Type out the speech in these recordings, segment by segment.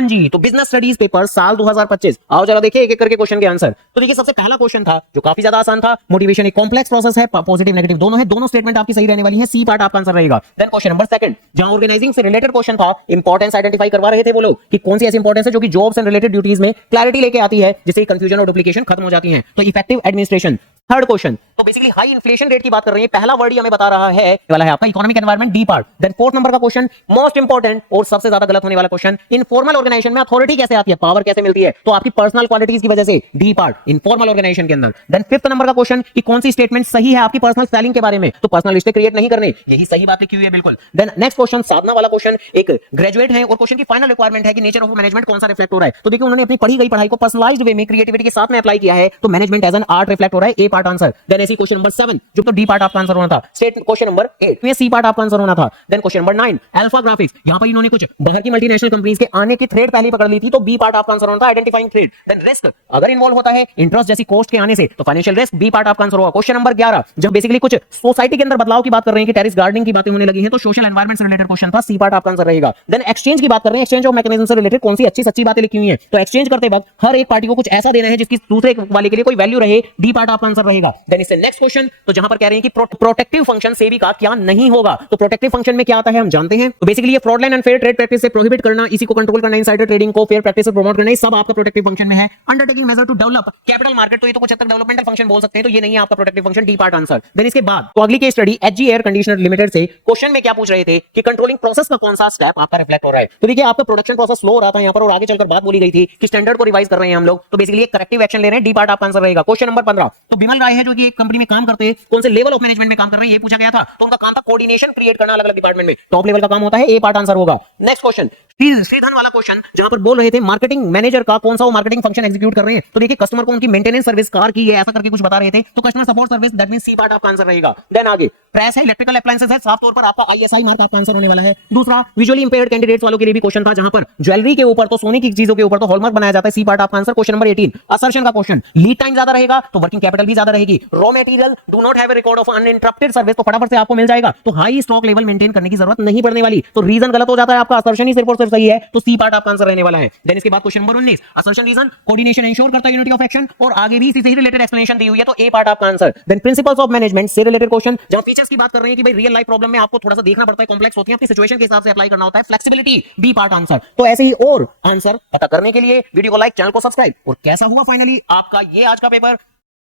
हाँ जी, तो business studies paper साल 2025। आओ जरा देखिए एक एक करके क्वेश्चन के आंसर। तो देखिए सबसे पहला क्वेश्चन था जो काफी ज्यादा आसान था। मोटिवेशन एक कॉम्प्लेक्स प्रोसेस है, पॉजिटिव नेगेटिव दोनों है, दोनों स्टेटमेंट आपकी सही रहने वाली है, सी पार्ट आपका आंसर रहेगा। देन क्वेश्चन नंबर सेकंड, जहां ऑर्गेनाइजिंग से रिलेटेड क्वेश्चन था, इंपॉर्टेंस आइडेंटिफाई करवा रहे थे वो लोग कि कौन सी ऐसी इंपॉर्टेंस है जो कि जॉब्स एंड रिलेटेड ड्यूटीज में क्लैरिटी लेके आती है, जिससे कंफ्यूजन और डुप्लीकेशन खत्म हो जाती है। तो इफेक्टिव एडमिनिस्ट्रेशन। थर्ड क्वेश्चन, तो बेसिकली हाई इन्फ्लेशन रेट की बात कर रहे हैं, पहला वर्ड ही हमें बता रहा है वाला है आपका economic environment, D part. Then fourth number का क्वेश्चन मोस्ट इंपॉर्टेंट और सबसे ज्यादा गलत होने वाला क्वेश्चन, इनफॉर्मल ऑर्गेनाइजेशन में अथॉरिटी कैसे आती है, पावर कैसे मिलती है, तो आपकी पर्सनल क्वालिटीज की वजह से, डी पार्ट इनफॉर्मल ऑर्गेनाइजेशन के अंदर। देन फिफ्थ नंबर का क्वेश्चन कि कौन सी स्टेटमेंट सही है आपकी पर्सनल स्टाइलिंग के बारे में, तो पर्सनल रिश्ते क्रिएट नहीं करने, यही सही बात लिखी हुई है बिल्कुल। देन नेक्स्ट क्वेश्चन साधना वाला क्वेश्चन, एक ग्रेजुएट है और क्वेश्चन की फाइनल रिक्वायरमेंट है कि नेचर ऑफ मैनेजमेंट कौन सा रिफ्लेक्ट हो रहा है, तो देखिए उन्होंने अपनी पढ़ी गई पढ़ाई को पर्सनलाइज्ड वे में क्रिएटिविटी के साथ में अप्लाई किया है, तो management as an art reflect हो रहा है, ए पार्ट आंसर। देन ऐसी क्वेश्चन नंबर 7 जो तो डी पार्ट आपका आंसर होना था। स्टेट क्वेश्चन नंबर 8 में सी पार्ट आपका आंसर होना था। Then question number 9 alpha graphics, यहां पर इन्होंने कुछ बाहर की मल्टीनेशनल कंपनीज के आने की थ्रेड पहले पकड़ ली थी, तो बी पार्ट आपका आंसर होना था, आइडेंटिफाइंग थ्रेड। देन रिस्क अगर इन्वॉल्व होता है इंटरेस्ट जैसी कॉस्ट के आने से, तो फाइनेंशियल रिस्क, बी पार्ट आपका आंसर होगा। क्वेश्चन नंबर 11 जब बेसिकली कुछ सोसाइटी के अंदर बदलाव की बात कर रहे हैं कि टेरेस गार्डनिंग की बातें होने लगी हैं, तो सोशल एनवायरनमेंट से रिलेटेड क्वेश्चन था, सी पार्ट आपका आंसर रहेगा। देन एक्सचेंज की बात कर रहे हैं, एक्सचेंज ऑफ मैकेनिज्म से रिलेटेड कौन सी अच्छी सच्ची बातें लिखी हुई हैं, तो एक्सचेंज करते वक्त हर एक पार्टी को कुछ ऐसा देना है जिसकी दूसरे वाले के लिए कोई वैल्यू रहे, डी पार्ट आपका आंसर रहेगा। देन इससे नेक्स्ट क्वेश्चन, तो जहां पर कह रहे हैं कि प्रोटेक्टिव फंक्शन सेबी का क्या नहीं होगा, तो प्रोटेक्टिव फंक्शन में क्या आता है हम जानते हैं, तो बेसिकली ये fraudulent and fair trade practice से प्रोहिबिट करना, इसी को कंट्रोल करना, इनसाइडर ट्रेडिंग को फेयर प्रैक्टिस से प्रमोट करना, ये सब आपका प्रोटेक्टिव फंक्शन में है। Undertaking measure to develop capital market, तो ये तो कुछ हद तक डेवलपमेंटल फंक्शन बोल सकते हैं, तो ये नहीं है आपका protective function, D part answer. Then इसके बाद तो अगली case study HG air conditioner limited से क्वेश्चन में क्या पूछ रहे थे कि कंट्रोलिंग प्रोसेस का कौन सा स्टेप आपका रिफ्लेक्ट हो रहा है, तो देखिए आपका प्रोडक्शन प्रोसेस स्लो हो रहा था यहां पर और आगे चलकर बात बोली गई थी कि स्टैंडर्ड को रिवाइज कर रहे हैं हम लोग, तो बेसिकली एक करेक्टिव एक्शन ले रहे हैं, डी पार्ट आपका आंसर रहेगा। क्वेश्चन नंबर 15, तो बिमल राय है जो कि एक कंपनी में काम करते हैं, कौन से लेवल ऑफ मैनेजमेंट में काम कर रहे हैं ये पूछा गया था, तो उनका काम था कोऑर्डिनेशन क्रिएट करना अलग अलग डिपार्टमेंट में, टॉप लेवल का काम होता है, ए पार्ट आंसर होगा। नेक्स्ट क्वेश्चन श्रीधन वाला क्वेश्चन, जहां पर बोल रहे थे मार्केटिंग मैनेजर का कौन सा वो मार्केटिंग फंक्शन एग्जीक्यूट कर रहे हैं, तो देखिए कस्टमर को उनकी मेंटेनेंस सर्विस कार की है ऐसा करके कुछ बता रहे थे, तो customer support service, that means C part आपका आंसर रहेगा। देन आगे प्रेस है, इलेक्ट्रिकल अप्लायंसेस है, साफ तौर पर आपका आईएसआई मार्क आपका आंसर होने वाला है। दूसरा विजुअली इंपेयर्ड कैंडिडेट्स वालों के लिए भी क्वेश्चन था, जहां पर ज्वेलरी के ऊपर तो सोने की चीजों के ऊपर तो हॉलमार्क बनाया जाता है, सी पार्ट आपका आंसर। क्वेश्चन नंबर 18 असर्शन का क्वेश्चन, लीड टाइम ज्यादा रहेगा तो वर्किंग कैपिटल भी ज्यादा रहेगी, raw material do not have a record of uninterrupted service, तो फटाफट से आपको मिल जाएगा, तो हाई स्टॉक लेवल मेंटेन करने की जरूरत नहीं पड़ने वाली, तो रीजन गलत हो जाता है आपका, असर्शन ही सिर्फ और सिर्फ सही है, तो सी पार्ट आपका आंसर रहने वाला है। देन इसके बाद question number 19 assertion reason coordination ensure करता है यूनिटी ऑफ एक्शन, और आगे भी इसी से रिलेटेड एक्सप्लेनेशन दी हुई है, तो ए पार्ट आपका answer. Then principles of management से रिलेटेड क्वेश्चन, जहां फीचर्स की बात कर रहे हैं कि भाई रियल लाइफ प्रॉब्लम में आपको थोड़ा सा देखना पड़ता है, कॉम्प्लेक्स होती है, आपकी सिचुएशन के हिसाब से अप्लाई करना होता है, फ्लेक्सिबिलिटी, बी पार्ट आंसर। तो ऐसे ही और आंसर पता करने के लिए वीडियो को लाइक, चैनल को सब्सक्राइब, और कैसा हुआ फाइनली आपका ये आज का पेपर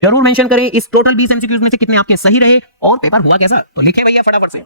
जरूर मेंशन करें, इस टोटल 20 एमसीक्यूज में से कितने आपके सही रहे और पेपर हुआ कैसा, तो लिखे भैया फटाफट से।